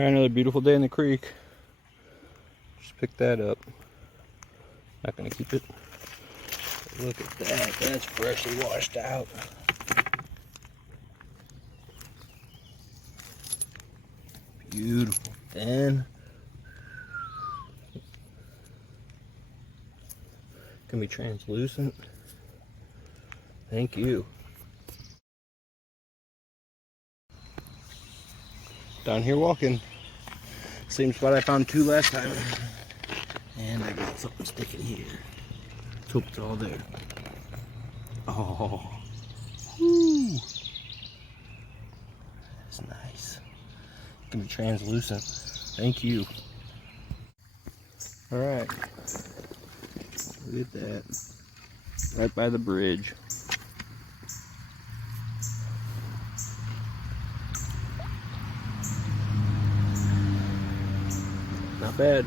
Alright, another beautiful day in the creek. Just picked that up. Not gonna keep it. Look at that, that's freshly washed out. Beautiful, thin. Can be translucent. Thank you. Down here walking. Same spot I found two last time. And I got something sticking here. Let's hope it's all there. Oh. Woo. That's nice. It can be translucent. Thank you. Alright. Look at that. Right by the bridge. Not bad.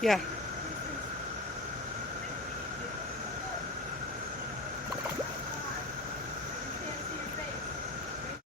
Yeah.